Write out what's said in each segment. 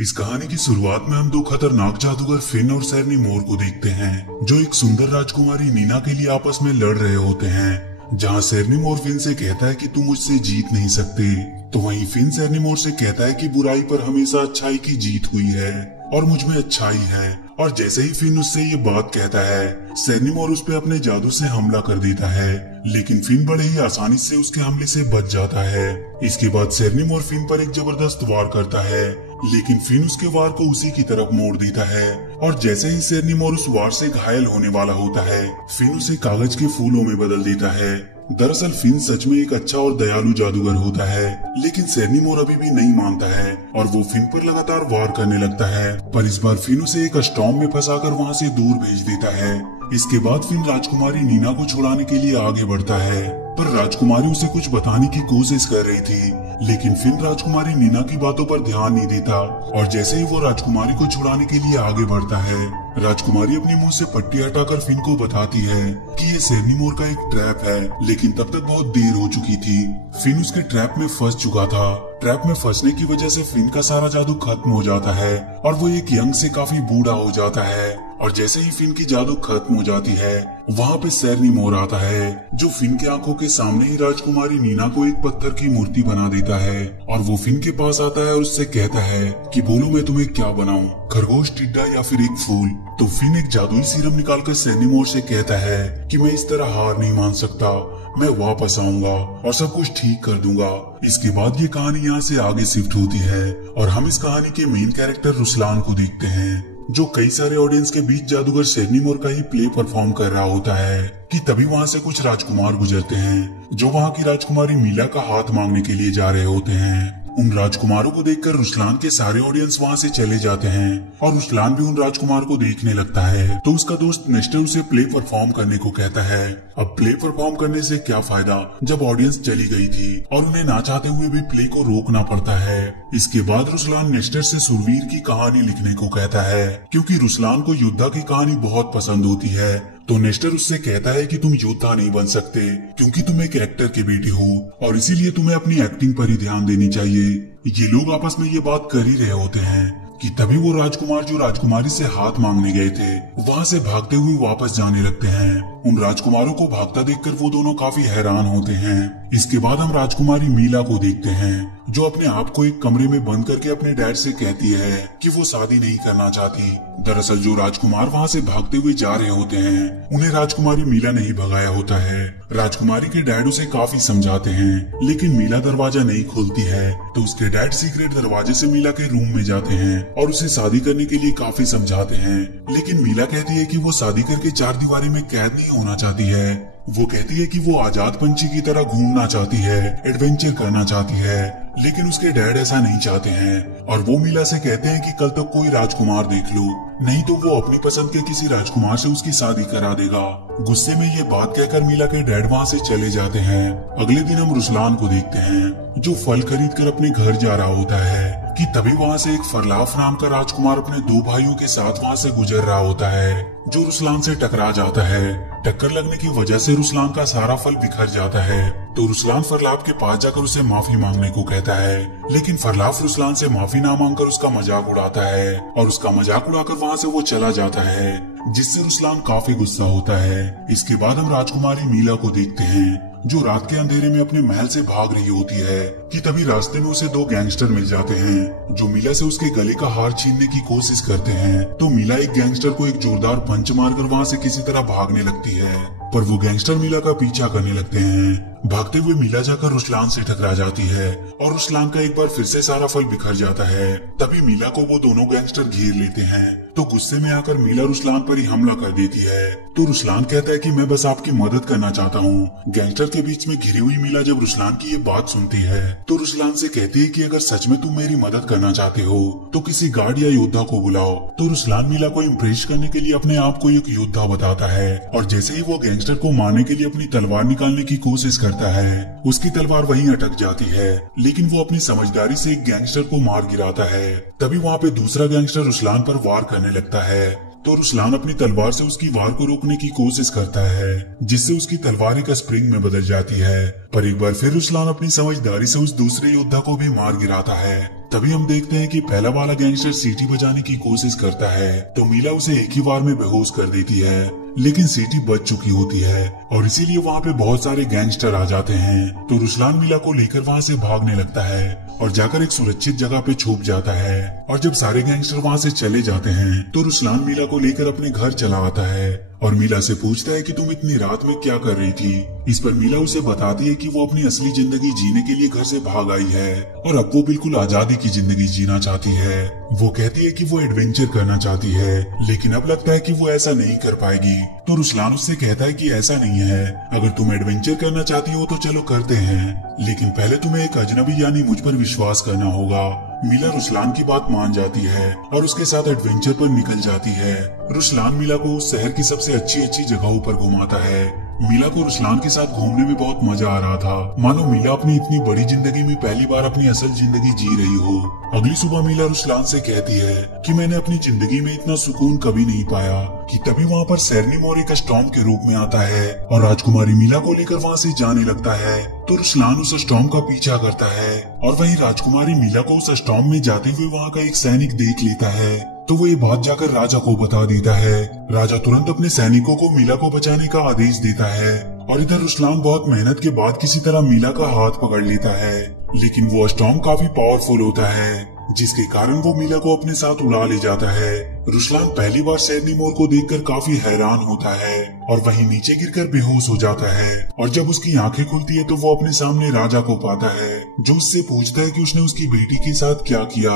इस कहानी की शुरुआत में हम दो खतरनाक जादूगर फिन और सैरनी मोर को देखते हैं, जो एक सुंदर राजकुमारी नीना के लिए आपस में लड़ रहे होते हैं। जहां सैरनी मोर फिन से कहता है कि तुम मुझसे जीत नहीं सकते, तो वहीं फिन सैरनी मोर से कहता है कि बुराई पर हमेशा अच्छाई की जीत हुई है और मुझ में अच्छाई है। और जैसे ही फिन उससे ये बात कहता है, सैरनी मोर उस पे अपने जादू से हमला कर देता है, लेकिन फिन बड़े ही आसानी से उसके हमले से बच जाता है। इसके बाद सैरनी मोर फिन पर एक जबरदस्त वार करता है, लेकिन फिन उसके वार को उसी की तरफ मोड़ देता है। और जैसे ही सैरनी मोर उस वार से घायल होने वाला होता है, फिन उसे कागज के फूलों में बदल देता है। दरअसल फिन सच में एक अच्छा और दयालु जादूगर होता है, लेकिन सैरनी मोर अभी भी नहीं मानता है और वो फिन पर लगातार वार करने लगता है। पर इस बार फिन उसे एक स्टॉर्म में फंसाकर वहाँ से दूर भेज देता है। इसके बाद फिन राजकुमारी नीना को छुड़ाने के लिए आगे बढ़ता है, पर राजकुमारी उसे कुछ बताने की कोशिश कर रही थी, लेकिन फिन राजकुमारी नीना की बातों पर ध्यान नहीं देता। और जैसे ही वो राजकुमारी को छुड़ाने के लिए आगे बढ़ता है, राजकुमारी अपने मुंह से पट्टी हटाकर फिन को बताती है कि ये सैरनी मोर का एक ट्रैप है, लेकिन तब तक बहुत देर हो चुकी थी। फिन उसके ट्रैप में फंस चुका था। ट्रैप में फंसने की वजह से फिन का सारा जादू खत्म हो जाता है और वो एक यंग से काफी बूढ़ा हो जाता है। और जैसे ही फिन की जादू खत्म हो जाती है, वहाँ पे सैरनी मोर आता है, जो फिन के आंखों के सामने ही राजकुमारी नीना को एक पत्थर की मूर्ति बना देता है। और वो फिन के पास आता है और उससे कहता है कि बोलो मैं तुम्हें क्या बनाऊं, खरगोश, टिड्डा या फिर एक फूल। तो फिन एक जादुई सीरम निकालकर सैरनी मोर से कहता है कि मैं इस तरह हार नहीं मान सकता, मैं वापस आऊंगा और सब कुछ ठीक कर दूंगा। इसके बाद ये कहानी यहाँ से आगे शिफ्ट होती है और हम इस कहानी के मेन कैरेक्टर रुस्लान को देखते हैं, जो कई सारे ऑडियंस के बीच जादूगर सैरनी मोर का ही प्ले परफॉर्म कर रहा होता है कि तभी वहाँ से कुछ राजकुमार गुजरते हैं, जो वहाँ की राजकुमारी मीला का हाथ मांगने के लिए जा रहे होते हैं। उन राजकुमारों को देखकर रुस्लान के सारे ऑडियंस वहाँ से चले जाते हैं और रुस्लान भी उन राजकुमार को देखने लगता है। तो उसका दोस्त नेस्टर उसे प्ले परफॉर्म करने को कहता है। अब प्ले परफॉर्म करने से क्या फायदा जब ऑडियंस चली गई थी और उन्हें ना चाहते हुए भी प्ले को रोकना पड़ता है। इसके बाद रुस्लान नेस्टर से सुरवीर की कहानी लिखने को कहता है, क्योंकि रुस्लान को योद्धा की कहानी बहुत पसंद होती है। तो नेस्टर उससे कहता है कि तुम योद्धा नहीं बन सकते, क्योंकि तुम एक एक्टर की बेटी हो और इसीलिए तुम्हें अपनी एक्टिंग पर ही ध्यान देनी चाहिए। ये लोग आपस में ये बात कर ही रहे होते हैं कि तभी वो राजकुमार जो राजकुमारी से हाथ मांगने गए थे, वहाँ से भागते हुए वापस जाने लगते हैं। उन राजकुमारों को भागता देखकर वो दोनों काफी हैरान होते हैं। इसके बाद हम राजकुमारी मीला को देखते हैं, जो अपने आप को एक कमरे में बंद करके अपने डैड से कहती है कि वो शादी नहीं करना चाहती। दरअसल जो राजकुमार वहाँ से भागते हुए जा रहे होते हैं, उन्हें राजकुमारी मीला ने ही भगाया होता है। राजकुमारी के डैड उसे काफी समझाते हैं, लेकिन मीला दरवाजा नहीं खोलती है। तो उसके डैड सीक्रेट दरवाजे से मीला के रूम में जाते हैं और उसे शादी करने के लिए काफी समझाते हैं, लेकिन मीला कहती है कि वो शादी करके चार दीवारी में कैद नहीं होना चाहती है। वो कहती है कि वो आजाद पंछी की तरह घूमना चाहती है, एडवेंचर करना चाहती है, लेकिन उसके डैड ऐसा नहीं चाहते हैं और वो मीला से कहते हैं कि कल तक कोई राजकुमार देख लो, नहीं तो वो अपनी पसंद के किसी राजकुमार से उसकी शादी करा देगा। गुस्से में ये बात कहकर मीला के डैड वहाँ से चले जाते हैं। अगले दिन हम रुस्लान को देखते हैं, जो फल खरीद कर अपने घर जा रहा होता है कि तभी वहाँ से एक फरलाफ नाम का राजकुमार अपने दो भाइयों के साथ वहाँ से गुजर रहा होता है, जो रुस्लान से टकरा जाता है। टक्कर लगने की वजह से रुस्लान का सारा फल बिखर जाता है। तो रुस्लान फरलाफ के पास जाकर उसे माफी मांगने को कहता है, लेकिन फरलाफ रुस्लान से माफी ना मांगकर उसका मजाक उड़ाता है और उसका मजाक उड़ाकर वहाँ से वो चला जाता है, जिससे रुस्लान काफी गुस्सा होता है। इसके बाद हम राजकुमारी मीला को देखते हैं, जो रात के अंधेरे में अपने महल से भाग रही होती है कि तभी रास्ते में उसे दो गैंगस्टर मिल जाते हैं, जो मीला से उसके गले का हार छीनने की कोशिश करते हैं। तो मीला एक गैंगस्टर को एक जोरदार पंच मारकर वहाँ से किसी तरह भागने लगती है, पर वो गैंगस्टर मीला का पीछा करने लगते हैं। भागते हुए मीला जाकर रुस्लान से टकरा जाती है और रुस्लान का एक बार फिर से सारा फल बिखर जाता है। तभी मीला को वो दोनों गैंगस्टर घेर लेते हैं, तो गुस्से में आकर मीला रुस्लान पर ही हमला कर देती है। तो रुस्लान कहता है कि मैं बस आपकी मदद करना चाहता हूँ। गैंगस्टर के बीच में घिरी हुई मीला जब रुस्लान की ये बात सुनती है, तो रुस्लान से कहती है कि अगर सच में तुम मेरी मदद करना चाहते हो तो किसी गार्ड या योद्धा को बुलाओ। तो रुस्लान मीला को इम्प्रेस करने के लिए अपने आप को एक योद्धा बताता है और जैसे ही वो गैंगस्टर को मारने के लिए अपनी तलवार निकालने की कोशिश करता है, उसकी तलवार वहीं अटक जाती है, लेकिन वो अपनी समझदारी से एक गैंगस्टर को मार गिराता है। तभी वहाँ पे दूसरा गैंगस्टर रुस्लान पर वार करने लगता है, तो रुस्लान अपनी तलवार से उसकी वार को रोकने की कोशिश करता है, जिससे उसकी तलवार एक स्प्रिंग में बदल जाती है। पर एक बार फिर रुस्लान अपनी समझदारी से उस दूसरे योद्धा को भी मार गिराता है। तभी हम देखते हैं कि पहला वाला गैंगस्टर सीटी बजाने की कोशिश करता है तो मीला उसे एक ही बार में बेहोश कर देती है, लेकिन सीटी बज चुकी होती है और इसीलिए वहाँ पे बहुत सारे गैंगस्टर आ जाते हैं। तो रुसलान मीला को लेकर वहाँ से भागने लगता है और जाकर एक सुरक्षित जगह पे छुप जाता है। और जब सारे गैंगस्टर वहाँ से चले जाते हैं तो रुसलान मीला को लेकर अपने घर चला आता है और मीला से पूछता है कि तुम इतनी रात में क्या कर रही थी। इस पर मीला उसे बताती है कि वो अपनी असली जिंदगी जीने के लिए घर से भाग आई है और अब वो बिल्कुल आजादी की जिंदगी जीना चाहती है। वो कहती है कि वो एडवेंचर करना चाहती है, लेकिन अब लगता है कि वो ऐसा नहीं कर पाएगी। तो रुसलान उससे कहता है कि ऐसा नहीं है, अगर तुम एडवेंचर करना चाहती हो तो चलो करते हैं, लेकिन पहले तुम्हें एक अजनबी यानी मुझ पर विश्वास करना होगा। मीला रुसलान की बात मान जाती है और उसके साथ एडवेंचर पर निकल जाती है। रुसलान मीला को उस शहर की सबसे अच्छी जगहों पर घुमाता है। मीला को रुसलान के साथ घूमने में बहुत मजा आ रहा था, मानो मीला अपनी इतनी बड़ी जिंदगी में पहली बार अपनी असल जिंदगी जी रही हो। अगली सुबह मीला रुसलान से कहती है कि मैंने अपनी जिंदगी में इतना सुकून कभी नहीं पाया। कि तभी वहाँ पर सेरनी मोर एक स्टॉर्म के रूप में आता है और राजकुमारी मीला को लेकर वहाँ से जाने लगता है। तो रुसलान उस स्टॉर्म का पीछा करता है और वहीं राजकुमारी मीला को उस स्टॉर्म में जाते हुए वहाँ का एक सैनिक देख लेता है। तो वो ये बात जाकर राजा को बता देता है। राजा तुरंत अपने सैनिकों को मीला को बचाने का आदेश देता है और इधर रुसलान बहुत मेहनत के बाद किसी तरह मीला का हाथ पकड़ लेता है, लेकिन वो स्टॉर्म काफी पावरफुल होता है जिसके कारण वो मीला को अपने साथ उड़ा ले जाता है। रुसलान पहली बार सेरनी मोर को देखकर काफी हैरान होता है और वहीं नीचे गिरकर बेहोश हो जाता है और जब उसकी आंखें खुलती है तो वो अपने सामने राजा को पाता है जो उससे पूछता है कि उसने उसकी बेटी के साथ क्या किया।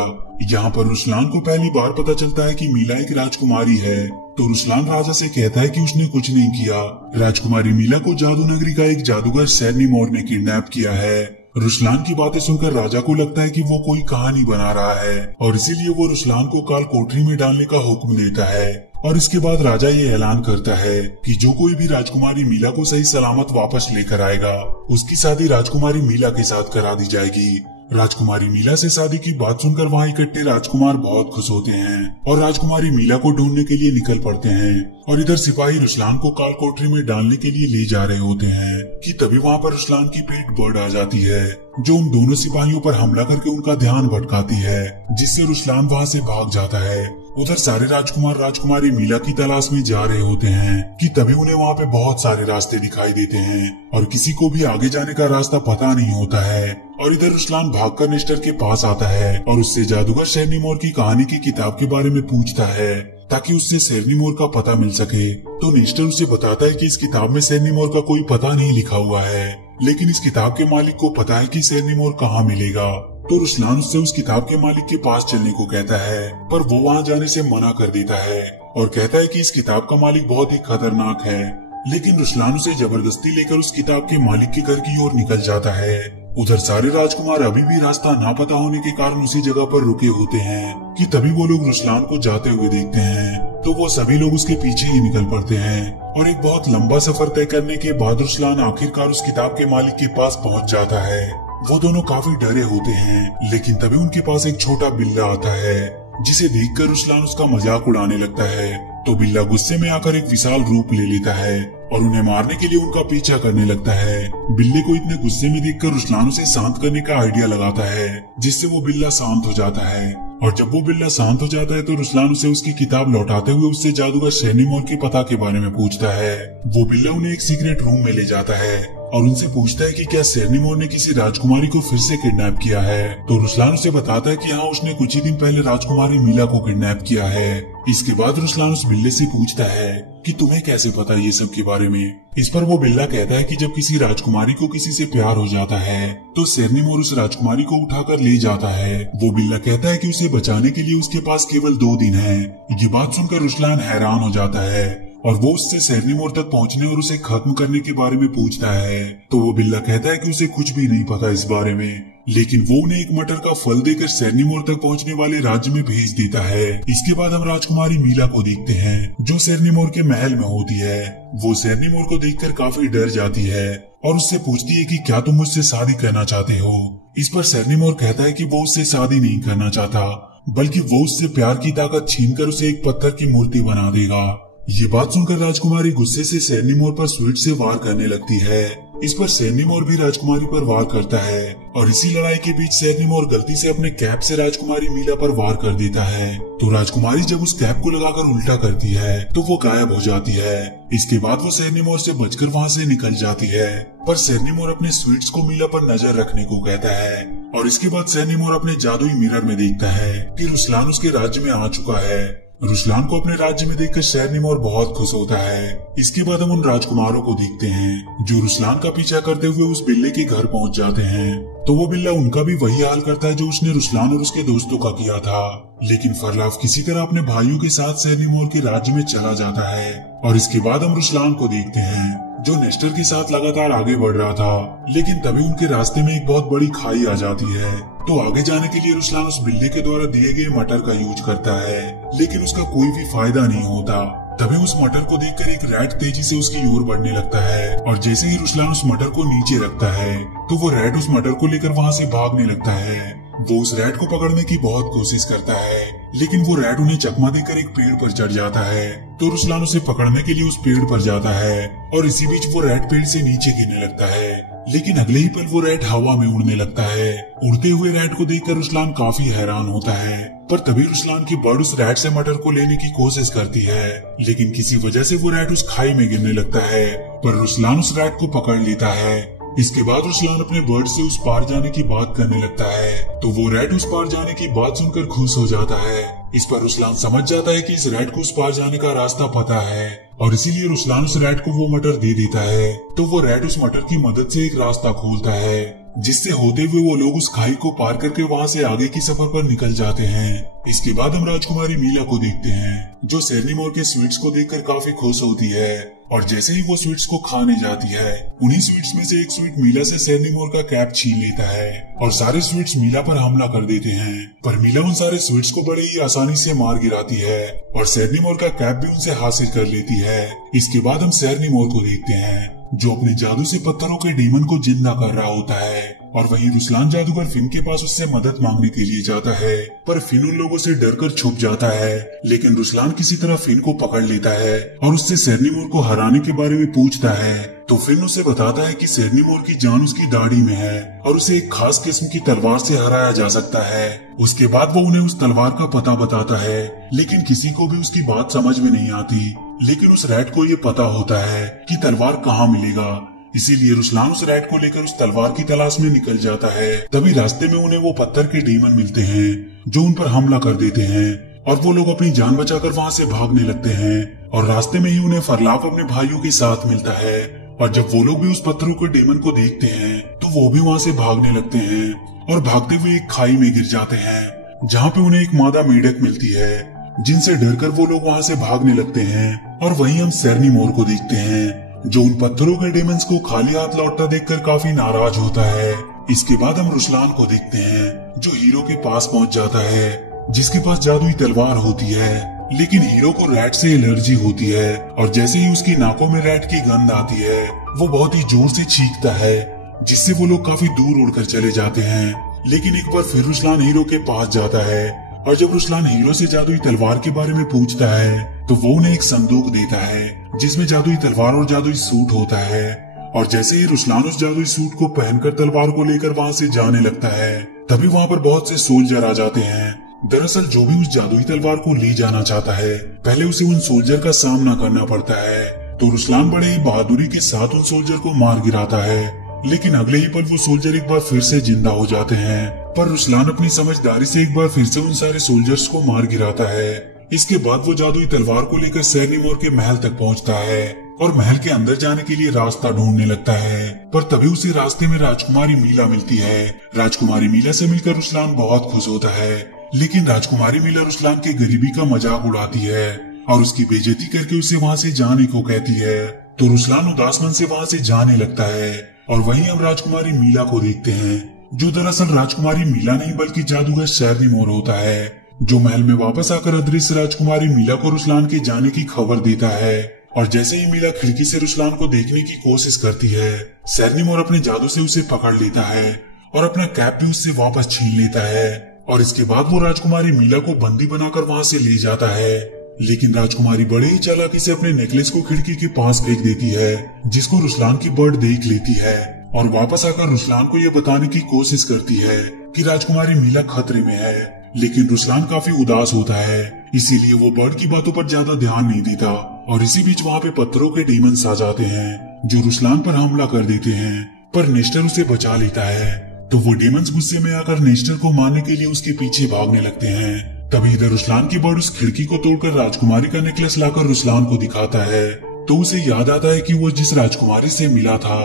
यहाँ पर रुसलान को पहली बार पता चलता है कि मीला एक राजकुमारी है। तो रुसलान राजा से कहता है कि उसने कुछ नहीं किया, राजकुमारी मीला को जादू नगरी का एक जादूगर सेरनी मोर ने किडनैप किया है। रुसलान की बातें सुनकर राजा को लगता है कि वो कोई कहानी बना रहा है और इसीलिए वो रुसलान को काल कोठरी में डालने का हुक्म देता है। और इसके बाद राजा ये ऐलान करता है कि जो कोई भी राजकुमारी मीला को सही सलामत वापस लेकर आएगा उसकी शादी राजकुमारी मीला के साथ करा दी जाएगी। राजकुमारी मीला से शादी की बात सुनकर वहाँ इकट्ठे राजकुमार बहुत खुश होते हैं और राजकुमारी मीला को ढूंढने के लिए निकल पड़ते हैं। और इधर सिपाही रुसलान को काल कोठरी में डालने के लिए ले जा रहे होते हैं कि तभी वहाँ पर रुसलान की पेट बर्ड आ जाती है जो उन दोनों सिपाहियों पर हमला करके उनका ध्यान भटकाती है, जिससे रुसलान वहाँ से भाग जाता है। उधर सारे राजकुमार राजकुमारी मीला की तलाश में जा रहे होते हैं कि तभी उन्हें वहाँ पे बहुत सारे रास्ते दिखाई देते हैं और किसी को भी आगे जाने का रास्ता पता नहीं होता है। और इधर रुसलान भागकर नेस्टर के पास आता है और उससे जादूगर सेरनी मोर की कहानी की किताब के बारे में पूछता है ताकि उससे सेरनी मोर का पता मिल सके। तो नेस्टर उसे बताता है कि इस किताब में सेरनी मोर का कोई पता नहीं लिखा हुआ है, लेकिन इस किताब के मालिक को पता है कि सेरनी मोर कहाँ मिलेगा। तो रुसलान उससे उस किताब के मालिक के पास चलने को कहता है, पर वो वहाँ जाने से मना कर देता है और कहता है कि इस किताब का मालिक बहुत ही खतरनाक है। लेकिन रुसलान उसे जबरदस्ती लेकर उस किताब के मालिक के घर की ओर निकल जाता है। उधर सारे राजकुमार अभी भी रास्ता ना पता होने के कारण उसी जगह पर रुके होते हैं कि तभी वो लोग रुसलान को जाते हुए देखते हैं। तो वो सभी लोग उसके पीछे ही निकल पड़ते हैं और एक बहुत लंबा सफर तय करने के बाद रुसलान आखिरकार उस किताब के मालिक के पास पहुंच जाता है। वो दोनों काफी डरे होते हैं, लेकिन तभी उनके पास एक छोटा बिल्ला आता है जिसे देखकर रुसलान उसका मजाक उड़ाने लगता है। तो बिल्ला गुस्से में आकर एक विशाल रूप ले लेता है और उन्हें मारने के लिए उनका पीछा करने लगता है। बिल्ले को इतने गुस्से में देखकर रुसलान उसे शांत करने का आइडिया लगाता है, जिससे वो बिल्ला शांत हो जाता है। और जब वो बिल्ला शांत हो जाता है तो रुसलान उसे उसकी किताब लौटाते हुए उससे जादूगर सेरनी मोर के पता के बारे में पूछता है। वो बिल्ला उन्हें एक सीक्रेट रूम में ले जाता है और उनसे पूछता है कि क्या सेरनी मोर ने किसी राजकुमारी को फिर से किडनैप किया है। तो रुसलान उसे बताता है कि हाँ, उसने कुछ ही दिन पहले राजकुमारी मीला को किडनैप किया है। इसके बाद रुसलान उस बिल्ले से पूछता है कि तुम्हें कैसे पता ये सब के बारे में। इस पर वो बिल्ला कहता है कि जब किसी राजकुमारी को किसी से प्यार हो जाता है तो सेरनी मोर उस राजकुमारी को उठाकर ले जाता है। वो बिल्ला कहता है कि उसे बचाने के लिए उसके पास केवल 2 दिन है। ये बात सुनकर रुसलान हैरान हो जाता है और वो उससे सेरनी मोर तक पहुंचने और उसे खत्म करने के बारे में पूछता है। तो वो बिल्ला कहता है कि उसे कुछ भी नहीं पता इस बारे में, लेकिन वो उन्हें एक मटर का फल देकर सेरनी मोर तक पहुंचने वाले राज्य में भेज देता है। इसके बाद हम राजकुमारी मीला को देखते हैं जो सेरनी मोर के महल में होती है। वो सेरनी मोर को देखकर काफी डर जाती है और उससे पूछती है कि क्या तुम मुझसे शादी करना चाहते हो। इस पर सेरनी मोर कहता है कि वो उससे शादी नहीं करना चाहता, बल्कि वो उससे प्यार की ताकत छीनकर उसे एक पत्थर की मूर्ति बना देगा। ये बात सुनकर राजकुमारी गुस्से से शेरनी मोर पर स्वीट से वार करने लगती है। इस पर शेरनी मोर भी राजकुमारी पर वार करता है और इसी लड़ाई के बीच शेरनी मोर गलती से अपने कैप से राजकुमारी मीला पर वार कर देता है। तो राजकुमारी जब उस कैप को लगाकर उल्टा करती है तो वो गायब हो जाती है। इसके बाद वो शेरनी मोर से बचकर वहाँ से निकल जाती है, पर शेरनी मोर अपने स्वीट्स को मीला पर नजर रखने को कहता है। और इसके बाद शेरनी मोर अपने जादुई मिरर में देखता है कि रुसलान उसके राज्य में आ चुका है। रुसलान को अपने राज्य में देखकर शेरनी मोर बहुत खुश होता है। इसके बाद हम उन राजकुमारों को देखते हैं जो रुसलान का पीछा करते हुए उस बिल्ले के घर पहुंच जाते हैं। तो वो बिल्ला उनका भी वही हाल करता है जो उसने रुसलान और उसके दोस्तों का किया था, लेकिन फरलाफ किसी तरह अपने भाइयों के साथ शेरनी मोर के राज्य में चला जाता है। और इसके बाद हम रुसलान को देखते हैं जो नेस्टर के साथ लगातार आगे बढ़ रहा था, लेकिन तभी उनके रास्ते में एक बहुत बड़ी खाई आ जाती है। तो आगे जाने के लिए रुसलान उस बिल्ली के द्वारा दिए गए मटर का यूज करता है, लेकिन उसका कोई भी फायदा नहीं होता। तभी उस मटर को देखकर एक रैट तेजी से उसकी ओर बढ़ने लगता है और जैसे ही रुसलान उस मटर को नीचे रखता है तो वो रैट उस मटर को लेकर वहाँ से भागने लगता है। वो उस रैट को पकड़ने की बहुत कोशिश करता है, लेकिन वो रैट उन्हें चकमा देकर एक पेड़ पर चढ़ जाता है। तो रुसलान उसे पकड़ने के लिए उस पेड़ पर जाता है और इसी बीच वो रैट पेड़ से नीचे गिरने लगता है, लेकिन अगले ही पल वो रैट हवा में उड़ने लगता है। उड़ते हुए रैट को देखकर रुसलान काफी हैरान होता है, पर तभी रुसलान की बर्ड उस रैट से मटर को लेने की कोशिश करती है, लेकिन किसी वजह से वो रैट उस खाई में गिरने लगता है। पर रुसलान उस रैट को पकड़ लेता है। इसके बाद रुसलान अपने बर्ड से उस पार जाने की बात करने लगता है। तो वो रैट उस पार जाने की बात सुनकर खुश हो जाता है। इस पर रुसलान समझ जाता है कि इस रैट को उस पार जाने का रास्ता पता है और इसीलिए रुसलान उस रैट को वो मटर दे देता है। तो वो रैट उस मटर की मदद से एक रास्ता खोलता है, जिससे होते हुए वो लोग उस खाई को पार करके वहाँ से आगे की सफर पर निकल जाते हैं। इसके बाद हम राजकुमारी मीला को देखते हैं जो शेरनी मोर के स्वीट्स को देखकर काफी खुश होती है और जैसे ही वो स्वीट्स को खाने जाती है उन्हीं स्वीट्स में से एक स्वीट मीला से शेरनी मोर का कैप छीन लेता है और सारे स्वीट्स मीला पर हमला कर देते हैं। पर मीला उन सारे स्वीट्स को बड़े ही आसानी से मार गिराती है और शेरनी मोर का कैप भी उनसे हासिल कर लेती है। इसके बाद हम शेरनी मोर को देखते हैं जो अपने जादू से पत्थरों के डीमन को जिंदा कर रहा होता है और वहीं रुसलान जादूगर फिन के पास उससे मदद मांगने के लिए जाता है, पर फिन उन लोगों से डरकर छुप जाता है। लेकिन रुसलान किसी तरह फिन को पकड़ लेता है और उससे शेरनी मोर को हराने के बारे में पूछता है। तो फिन उसे बताता है कि शेरनी मोर की जान उसकी दाढ़ी में है और उसे एक खास किस्म की तलवार से हराया जा सकता है। उसके बाद वो उन्हें उस तलवार का पता बताता है, लेकिन किसी को भी उसकी बात समझ में नहीं आती। लेकिन उस रैट को ये पता होता है कि तलवार कहाँ मिलेगा, इसीलिए रुसलान उस रैट को लेकर उस तलवार की तलाश में निकल जाता है। तभी रास्ते में उन्हें वो पत्थर के डीमन मिलते हैं जो उन पर हमला कर देते हैं और वो लोग अपनी जान बचाकर वहाँ से भागने लगते हैं और रास्ते में ही उन्हें फरलाफ अपने भाइयों के साथ मिलता है और जब वो लोग भी उस पत्थरों के डीमन को देखते हैं तो वो भी वहाँ से भागने लगते हैं और भागते हुए एक खाई में गिर जाते हैं जहाँ पे उन्हें एक मादा मेढक मिलती है, जिनसे डरकर वो लोग वहाँ से भागने लगते हैं। और वहीं हम शेरनी मोर को देखते हैं जो उन पत्थरों के डेमंस को खाली हाथ लौटता देखकर काफी नाराज होता है। इसके बाद हम रुसलान को देखते हैं जो हीरो के पास पहुंच जाता है, जिसके पास जादुई तलवार होती है, लेकिन हीरो को रैट से एलर्जी होती है और जैसे ही उसकी नाकों में रैट की गंध आती है वो बहुत ही जोर से चीखता है, जिससे वो लोग काफी दूर उड़कर चले जाते हैं। लेकिन एक बार फिर रुसलान हीरो के पास जाता है और जब रुसलान हीरो से जादुई तलवार के बारे में पूछता है तो वो उन्हें एक संदूक देता है जिसमें जादुई तलवार और जादुई सूट होता है। और जैसे ही रुसलान उस जादुई सूट को पहनकर तलवार को लेकर वहाँ से जाने लगता है तभी वहाँ पर बहुत से सोल्जर आ जाते हैं। दरअसल जो भी उस जादुई तलवार को ले जाना चाहता है पहले उसे उन सोल्जर का सामना करना पड़ता है। तो रुसलान बड़े ही बहादुरी के साथ उन सोल्जर को मार गिराता है, लेकिन अगले ही पल वो सोल्जर एक बार फिर से जिंदा हो जाते हैं। पर रुसलान अपनी समझदारी से एक बार फिर से उन सारे सोल्जर्स को मार गिराता है। इसके बाद वो जादुई तलवार को लेकर शेरनी मोर के महल तक पहुंचता है और महल के अंदर जाने के लिए रास्ता ढूंढने लगता है। पर तभी उसे रास्ते में राजकुमारी मीला मिलती है। राजकुमारी मीला से मिलकर रुसलान बहुत खुश होता है, लेकिन राजकुमारी मीला रुसलान के गरीबी का मजाक उड़ाती है और उसकी बेइज्जती करके उसे वहाँ से जाने को कहती है। तो रुसलान उदास मन से वहाँ से जाने लगता है और वहीं हम राजकुमारी मीला को देखते हैं जो दरअसल राजकुमारी मीला नहीं बल्कि जादूगर शेरनी मोर होता है, जो महल में वापस आकर अदृश्य राजकुमारी मीला को रुसलान के जाने की खबर देता है। और जैसे ही मीला खिड़की से रुसलान को देखने की कोशिश करती है शेरनी मोर अपने जादू से उसे पकड़ लेता है और अपना कैप भी उससे वापस छीन लेता है। और इसके बाद वो राजकुमारी मीला को बंदी बनाकर वहाँ से ले जाता है लेकिन राजकुमारी बड़े ही चालाकी से अपने नेकलेस को खिड़की के पास फेंक देती है, जिसको रुसलान की बर्ड देख लेती है और वापस आकर रुसलान को यह बताने की कोशिश करती है कि राजकुमारी मीला खतरे में है। लेकिन रुसलान काफी उदास होता है, इसीलिए वो बर्ड की बातों पर ज्यादा ध्यान नहीं देता। और इसी बीच वहाँ पे पत्थरों के डीमंस आ जाते हैं जो रुसलान पर हमला कर देते हैं, पर नेस्टर उसे बचा लेता है। तो वो डीमंस गुस्से में आकर नेस्टर को मारने के लिए उसके पीछे भागने लगते हैं। तभी इधर रुसलान की बर्ड उस खिड़की को तोड़कर राजकुमारी का नेकलेस लाकर रुसलान को दिखाता है। तो उसे याद आता है कि वो जिस राजकुमारी से मिला था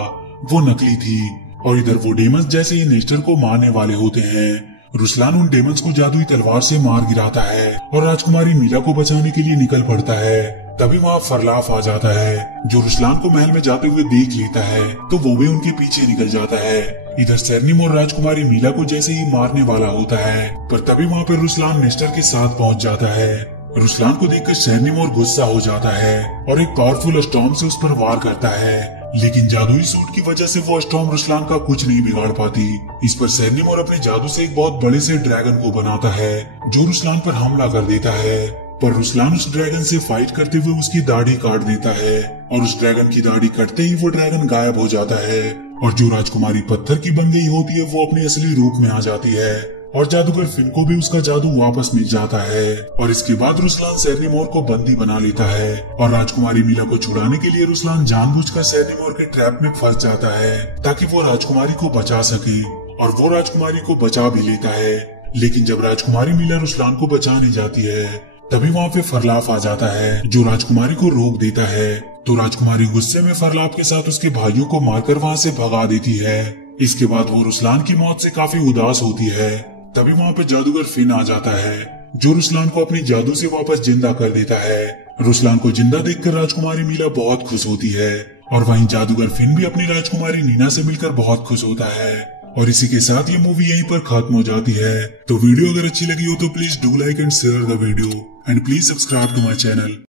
वो नकली थी। और इधर वो डेमंस जैसे ही नेस्टर को मारने वाले होते हैं, रुसलान उन डेमंस को जादुई तलवार से मार गिराता है और राजकुमारी मीला को बचाने के लिए निकल पड़ता है। तभी वहाँ फरलाफ आ जाता है जो रुसलान को महल में जाते हुए देख लेता है, तो वो भी उनके पीछे निकल जाता है। इधर सेरनिमोर राजकुमारी मीला को जैसे ही मारने वाला होता है, पर तभी वहाँ पर रुसलान नेस्टर के साथ पहुँच जाता है। रुसलान को देखकर सेरनिमोर गुस्सा हो जाता है और एक पावरफुल स्टॉर्म से उस पर वार करता है, लेकिन जादुई सूट की वजह से वो स्टॉर्म रुसलान का कुछ नहीं बिगाड़ पाती। इस पर सेरनिमोर अपने जादू से एक बहुत बड़े से ड्रैगन को बनाता है जो रुसलान पर हमला कर देता है, पर रुसलान उस ड्रैगन से फाइट करते हुए उसकी दाढ़ी काट देता है और उस ड्रैगन की दाढ़ी कटते ही वो ड्रैगन गायब हो जाता है और जो राजकुमारी पत्थर की बन गई होती है वो अपने असली रूप में आ जाती है और जादूगर फिन को भी उसका जादू वापस मिल जाता है। और इसके बाद रुसलान सेरनिमोर को बंदी बना लेता है और राजकुमारी मीला को छुड़ाने के लिए रुसलान जानबूझकर सेरनिमोर के ट्रैप में फंस जाता है ताकि वो राजकुमारी को बचा सके, और वो राजकुमारी को बचा भी लेता है। लेकिन जब राजकुमारी मीला रुसलान को बचाने जाती है तभी वहाँ पे फरलाफ आ जाता है जो राजकुमारी को रोक देता है। तो राजकुमारी गुस्से में फरलाफ के साथ उसके भाइयों को मारकर वहाँ से भगा देती है। इसके बाद वो रुसलान की मौत से काफी उदास होती है। तभी वहाँ पे जादूगर फिन आ जाता है जो रुसलान को अपनी जादू से वापस जिंदा कर देता है। रुसलान को जिंदा देखकर राजकुमारी मीला बहुत खुश होती है और वहीं जादूगर फिन भी अपनी राजकुमारी नीना से मिलकर बहुत खुश होता है। और इसी के साथ ये मूवी यहीं पर खत्म हो जाती है। तो वीडियो अगर अच्छी लगी हो तो please do like and share the video and please subscribe to my channel.